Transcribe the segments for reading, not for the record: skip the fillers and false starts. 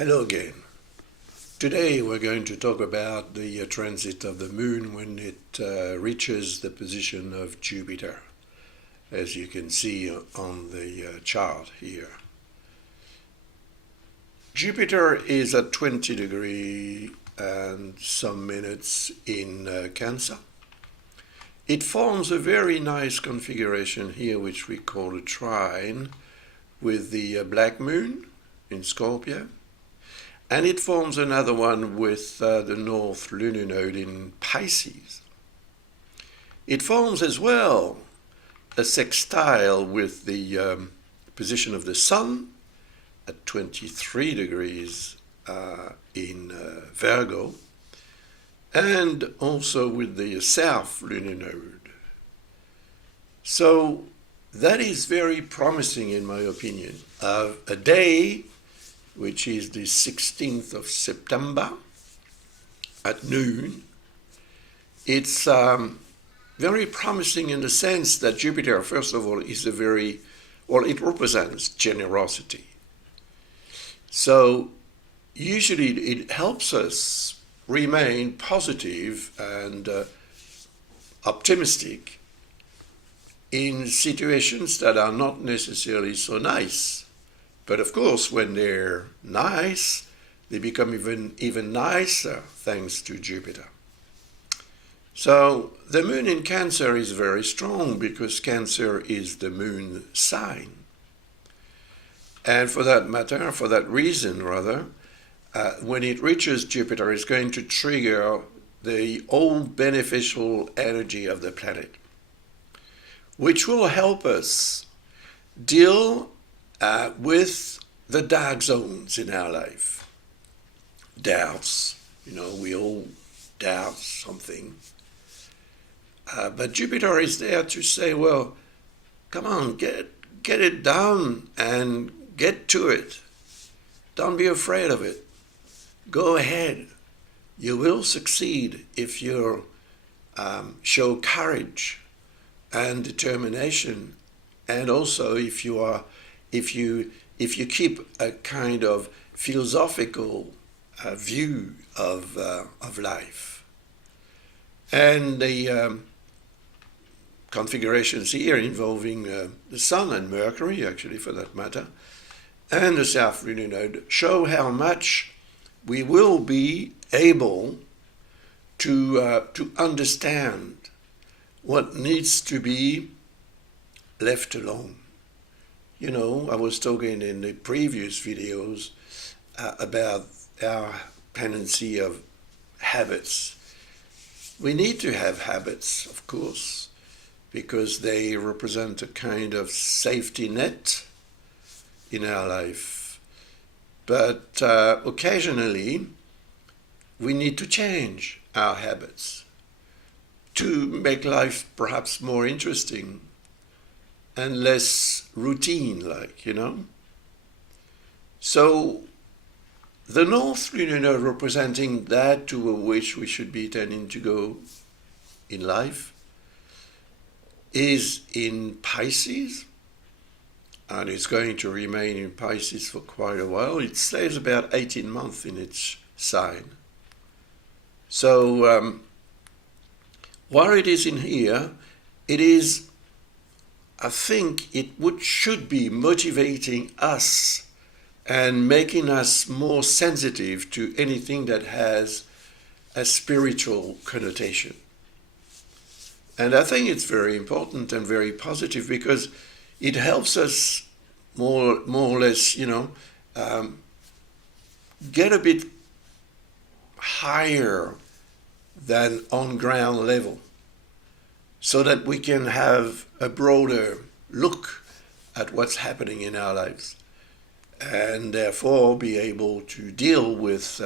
Hello again. Today we're going to talk about the transit of the Moon when it reaches the position of Jupiter, as you can see on the chart here. Jupiter is at 20 degrees and some minutes in Cancer. It forms a very nice configuration here, which we call a trine, with the Black Moon in Scorpio. And it forms another one with the North Lunar Node in Pisces. It forms as well a sextile with the position of the Sun at 23 degrees in Virgo, and also with the South Lunar Node. So that is very promising, in my opinion, of a day which is the 16th of September at noon. It's very promising in the sense that Jupiter, first of all, is it represents generosity. So usually it helps us remain positive and optimistic in situations that are not necessarily so nice. But of course, when they're nice, they become even nicer thanks to Jupiter. So the Moon in Cancer is very strong because Cancer is the Moon sign. And for that reason, when it reaches Jupiter, it's going to trigger the old beneficial energy of the planet, which will help us deal with the dark zones in our life. Doubts, we all doubt something. But Jupiter is there to say, well, come on, get it done and get to it. Don't be afraid of it. Go ahead. You will succeed if you show courage and determination, and also if you keep a kind of philosophical view of life. And the configurations here involving the Sun and Mercury, actually, for that matter, and the South Lunar Node show how much we will be able to understand what needs to be left alone. I was talking in the previous videos about our tendency of habits. We need to have habits, of course, because they represent a kind of safety net in our life. But occasionally, we need to change our habits to make life perhaps more interesting and less routine-like, So the North Lunar Node, representing that to which we should be tending to go in life, is in Pisces, and it's going to remain in Pisces for quite a while. It stays about 18 months in its sign. So while it is in here, I think it should be motivating us and making us more sensitive to anything that has a spiritual connotation. And I think it's very important and very positive because it helps us more or less, get a bit higher than on ground level, so that we can have a broader look at what's happening in our lives, and therefore be able to deal with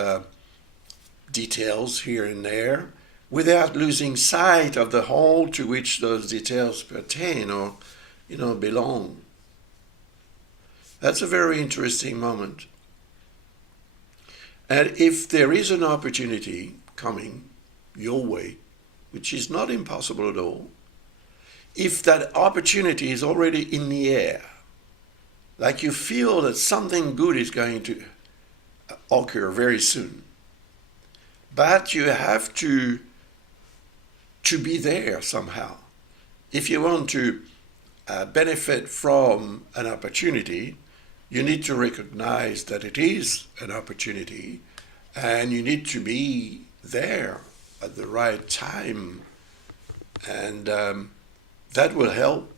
details here and there without losing sight of the whole to which those details pertain or belong. That's a very interesting moment. And if there is an opportunity coming your way, which is not impossible at all, if that opportunity is already in the air, like you feel that something good is going to occur very soon. But you have to be there somehow. If you want to benefit from an opportunity, you need to recognize that it is an opportunity, and you need to be there at the right time, and that will help.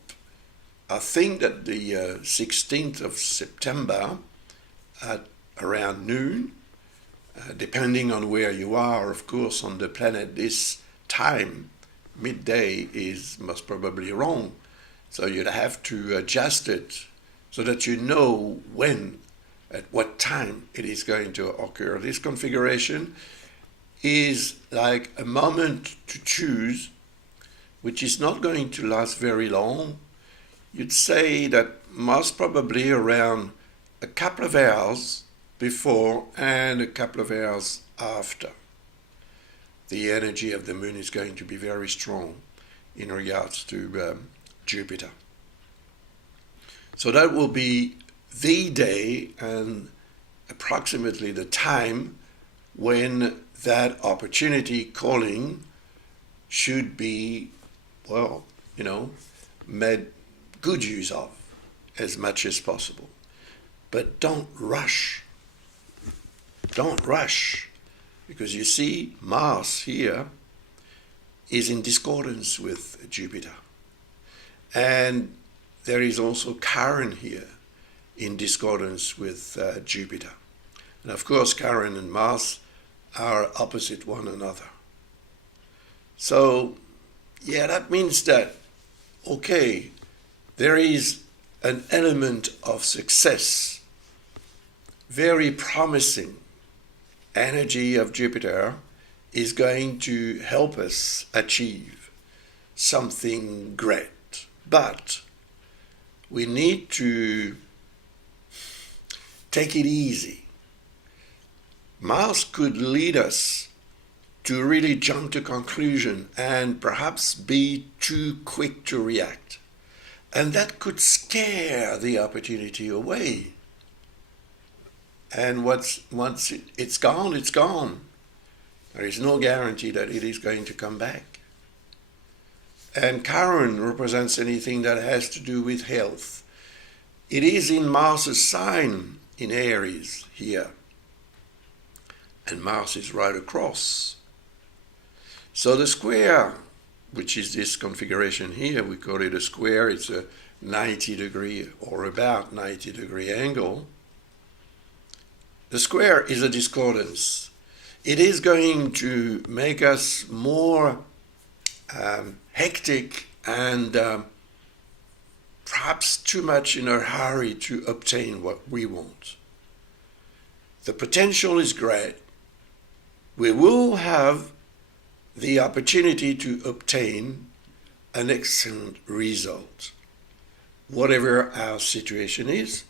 I think that the 16th of September at around noon, depending on where you are, of course, on the planet, this time, midday, is most probably wrong. So you'd have to adjust it so that you know when, at what time it is going to occur. This configuration is like a moment to choose, which is not going to last very long. You'd say that most probably around a couple of hours before and a couple of hours after. The energy of the moon is going to be very strong in regards to Jupiter. So that will be the day and approximately the time when that opportunity calling should be, well, made good use of as much as possible. But don't rush. Don't rush. Because you see, Mars here is in discordance with Jupiter. And there is also Chiron here in discordance with Jupiter. And of course, Chiron and Mars are opposite one another. So, yeah, that means that, okay, there is an element of success, very promising energy of Jupiter is going to help us achieve something great. But we need to take it easy. Mars could lead us to really jump to conclusion and perhaps be too quick to react. And that could scare the opportunity away. And once it's gone, it's gone. There is no guarantee that it is going to come back. And Chiron represents anything that has to do with health. It is in Mars' sign in Aries here. And Mars is right across. So the square, which is this configuration here, we call it a square, it's a 90-degree or about 90-degree angle. The square is a discordance. It is going to make us more hectic and perhaps too much in a hurry to obtain what we want. The potential is great. We will have the opportunity to obtain an excellent result. Whatever our situation is,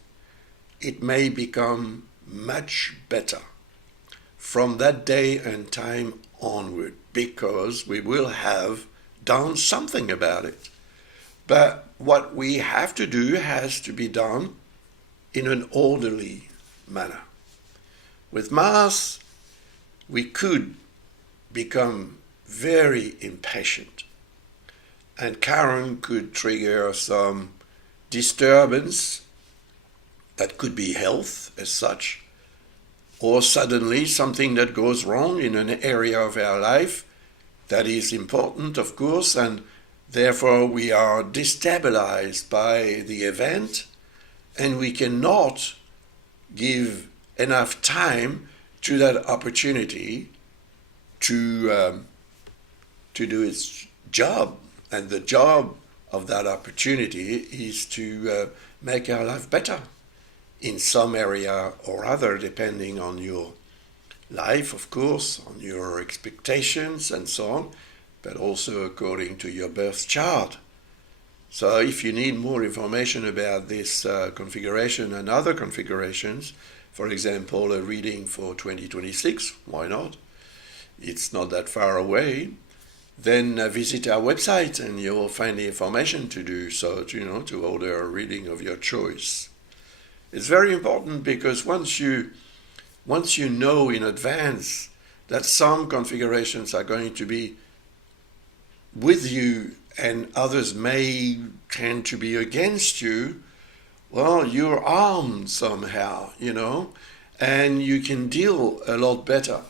it may become much better from that day and time onward, because we will have done something about it. But what we have to do has to be done in an orderly manner. With Mars, we could become very impatient, and Chiron could trigger some disturbance that could be health as such, or suddenly something that goes wrong in an area of our life that is important, of course, and therefore we are destabilized by the event, and we cannot give enough time to that opportunity to do its job. And the job of that opportunity is to make our life better in some area or other, depending on your life, of course, on your expectations and so on, but also according to your birth chart. So if you need more information about this configuration and other configurations, for example, a reading for 2026, why not? It's not that far away. Then visit our website and you will find the information to do so, to order a reading of your choice. It's very important because once you once you know in advance that some configurations are going to be with you and others may tend to be against you, well, you're armed somehow, and you can deal a lot better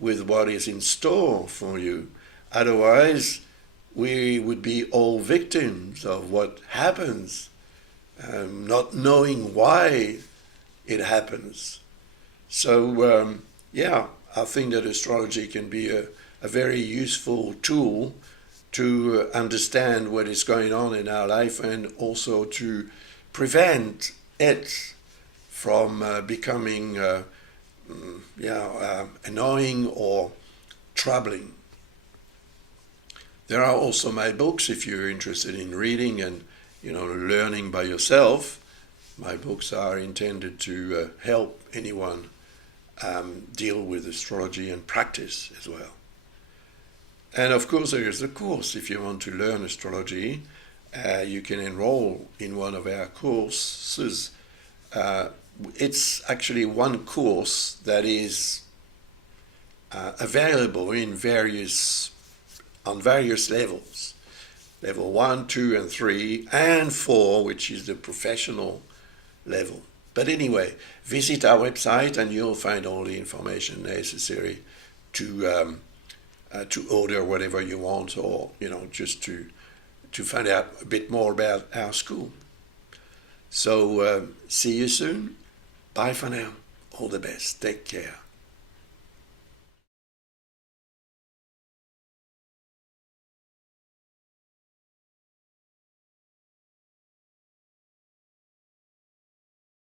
with what is in store for you. Otherwise, we would be all victims of what happens, not knowing why it happens. So, I think that astrology can be a very useful tool to understand what is going on in our life and also to prevent it from becoming annoying or troubling. There are also my books if you're interested in reading and learning by yourself. My books are intended to help anyone deal with astrology and practice as well. And of course, there is the course. If you want to learn astrology, you can enroll in one of our courses. It's actually one course that is available on various levels. Level 1, 2, and 3, and 4, which is the professional level. But anyway, visit our website and you'll find all the information necessary to order whatever you want, or just to find out a bit more about our school. So see you soon. Bye for now. All the best. Take care.